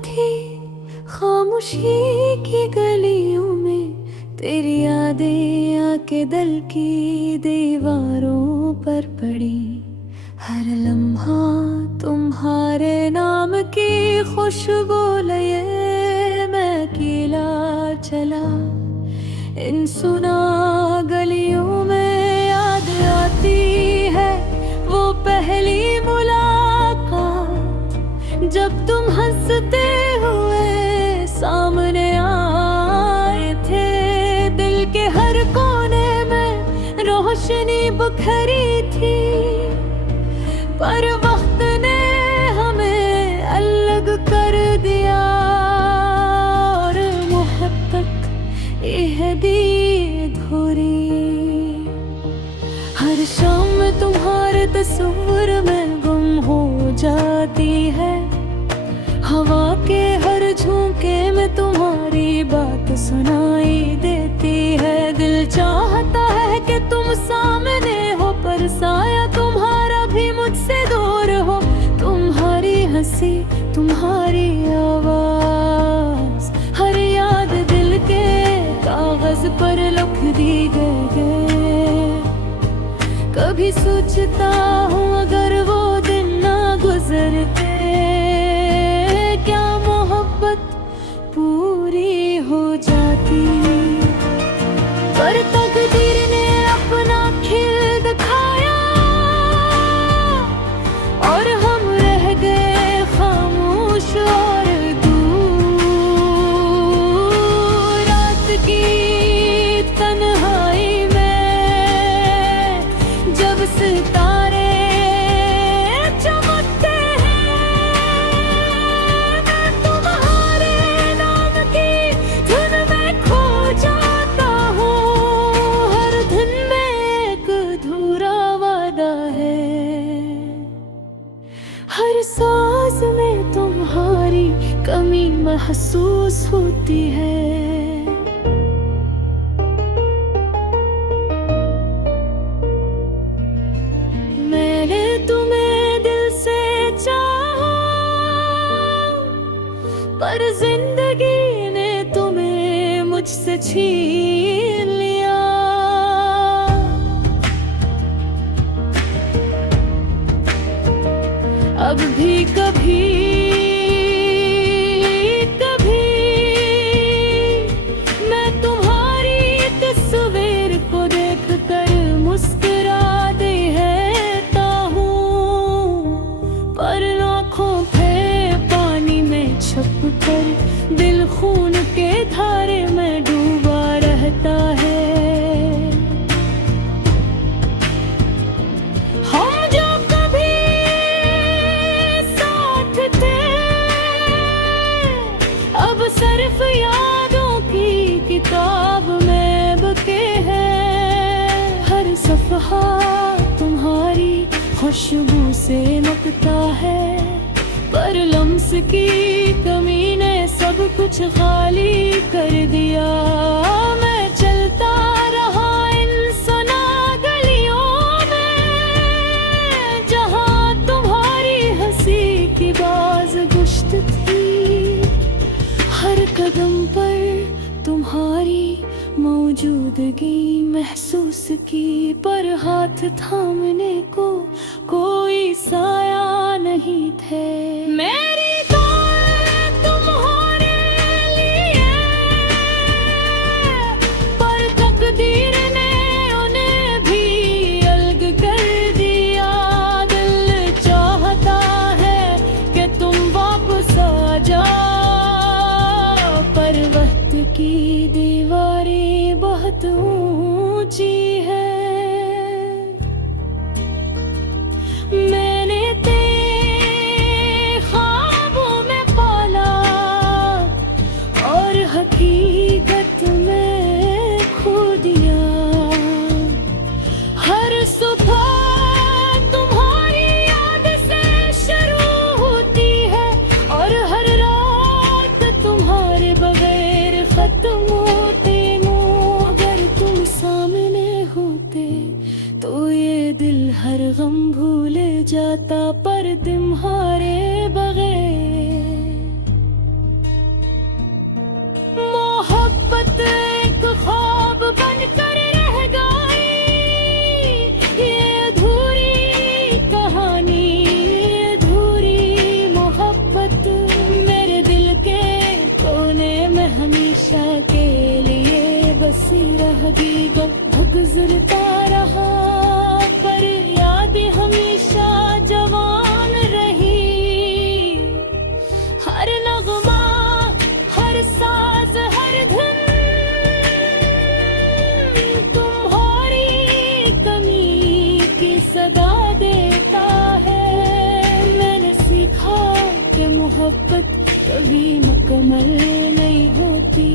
थी खामोशी की गलियों में, तेरी यादें आके दिल की दीवारों पर पड़ी। हर लम्हा तुम्हारे नाम की खुशबू लिए मैं अकेला चला। इन सुना गलियों में याद आती है वो पहली मुलाकात, जब तुम हंसते हुए सामने आए थे। दिल के हर कोने में रोशनी बिखरी थी, पर वक्त ने हमें अलग कर दिया। और मोहब्बत यह दी अधूरी। हर शाम तुम्हारे तस्वीर में गुम हो जाती है, हवा के हर झोंके में तुम्हारी बात सुनाई देती है। दिल चाहता है कि तुम सामने हो, पर साया तुम्हारा भी मुझसे दूर हो। तुम्हारी हंसी, तुम्हारी आवाज, हर याद दिल के कागज पर लिख दी गई। कभी सोचता हूँ अगर वो दिन ना गुजरते, क्या मोहब्बत पूरी हो जाती। पर तकदीर ने अपना खेल दिखाया और हम रह गए खामोश और दूर। रात की तन्हाई में जब सितारे चमकते हैं, मैं तुम्हारे नाम की धुन में खो जाता हूँ। हर दिन में एक अधूरा वादा है, हर सांस में तुम्हारी कमी महसूस होती है। मैंने तुम्हें दिल से चाहा, पर जिंदगी ने तुम्हें मुझसे छीन लिया। अब भी कभी कभी मैं तुम्हारी तस्वीर को देखकर मुस्कुरा देता हूँ, पर आँखों पे पानी में छुप कर दिल खून के धारे में डूबा रहता है। हम जो कभी साथ थे, अब सिर्फ यादों की किताब में बके हैं। हर सफ़हा तुम्हारी खुशबू से महकता है, पर लम्स की कमी ने सब कुछ खाली कर दिया। मैं चलता रहा इन सुना गलियों में, जहाँ तुम्हारी हंसी की बाज गुश्त थी। हर कदम पर तुम्हारी मौजूदगी महसूस की, पर हाथ थामने को कोई साया नहीं थे। मेरी दुआएं तुम्हारे लिए, पर तकदीर ने उन्हें भी अलग कर दिया। दिल चाहता है कि तुम वापस आ जाओ, पर वक्त की दीवारें बहुत ऊंची है। मैंने तेरे ख्वाबों में पाला और हकीकत में खो दिया। हर सुबह तुम्हारी याद से शुरू होती है, और हर रात तुम्हारे बगैर खत्म होती हूँ। अगर तुम सामने होते तो ये दिल हर गम भूले जाता, पर तुम्हारे बगैर हकीकत गुजरता रहा, पर याद हमेशा जवान रही। हर नगमा, हर साज, हर धुन तुम्हारी कमी की सदा देता है। मैंने सीखा कि मोहब्बत कभी मुकम्मल नहीं होती,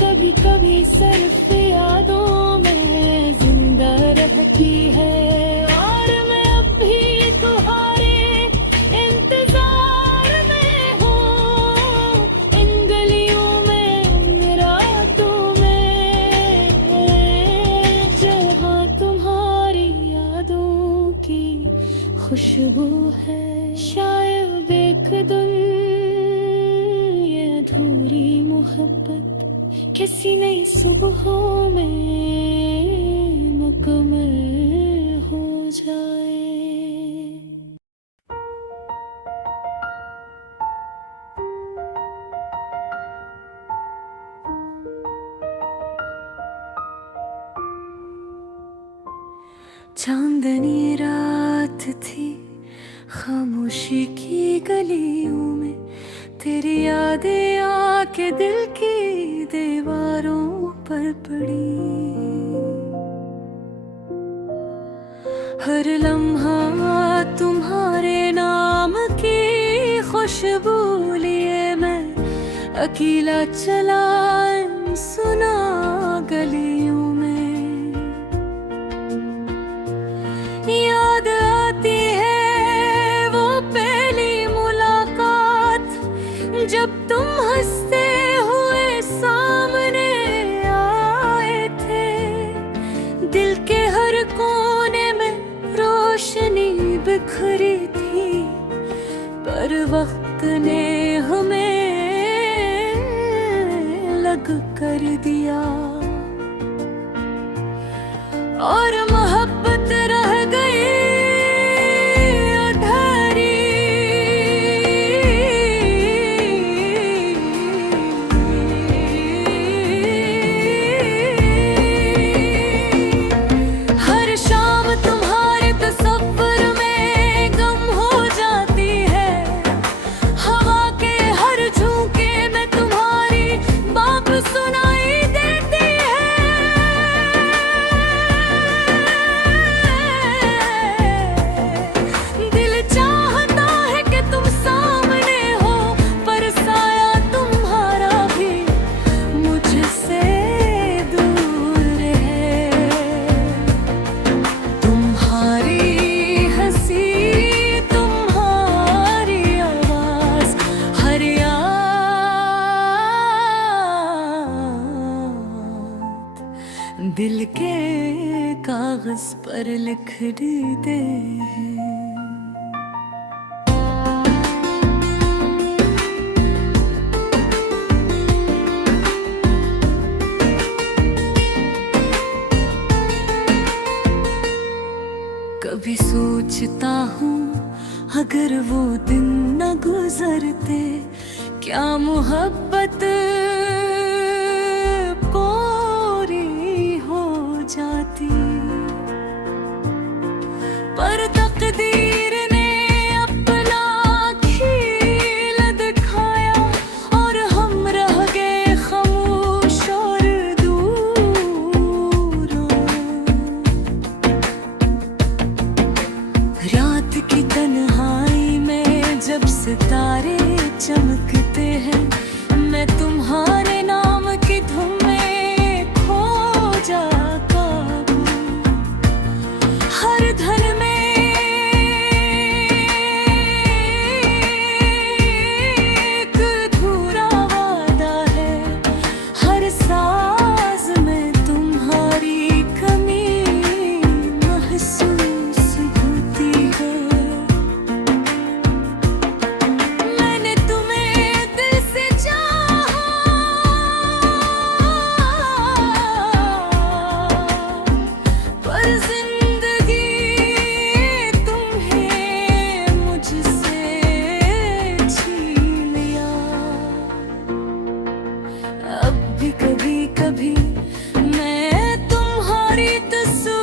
कभी कभी सिर्फ यादों में जिंदा रहती है। और मैं अब भी तुम्हारे इंतजार में हूँ, इन गलियों में, इन रातों में, जहाँ तुम्हारी यादों की खुशबू है। शायद एक दिन ये अधूरी मोहब्बत किसी नई सुबहों में मुकम्मल हो जाए। चांदनी रात थी, खामोशी की गलियों में तेरी यादें आके दिल की दीवारों पर पड़ी। हर लम्हा तुम्हारे नाम की खुशबू लिए मैं अकेला चला सुना गलियों में। याद आती है वो पहली मुलाकात, जब तुम हंसते हुए सामने आए थे। दिल के हर कोने में रोशनी बिखरी थी, पर वक्त ने हमें लग कर दिया। और मोहब्बत रह गई अधूरी। हर शाम तुम्हारे तसव्वुर में गम हो जाती है, हवा के हर झोंके में तुम्हारी बात सुनाई देती है। दिल चाहता है कि तुम सामने हो, पर साया तुम्हारा भी मुझसे दूर है। तुम्हारी हंसी, तुम्हारी आवाज, हर याद दिल के कागज पर लिख देते हैं। कभी सोचता हूँ अगर वो दिन न गुजरते, क्या मोहब्बत पूरी हो जाती। पर तकदीर ने अपना खेल दिखाया, और हम रह गए खामोश और दूर। रात की तन्हाई में जब सितारे चमकते हैं, मैं तुम्हारे नाम की धुन में खो जाता हूँ। हर धन में एक अधूरा वादा है, हर साज में तुम्हारी कमी महसूस होती है। मैंने तुम्हें दिल से चाहा, पर जिंदगी तुम्हें मुझसे छीन लिया। अब भी कभी कभी मैं तुम्हारी तस्वीर